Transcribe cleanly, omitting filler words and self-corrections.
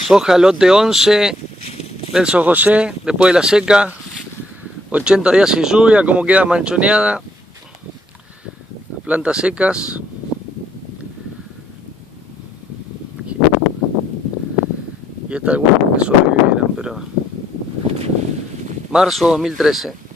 Soja lote 11 del San José, después de la seca, 80 días sin lluvia, como queda manchoneada, las plantas secas. Y esta algunos que sobrevivieron, pero marzo 2013.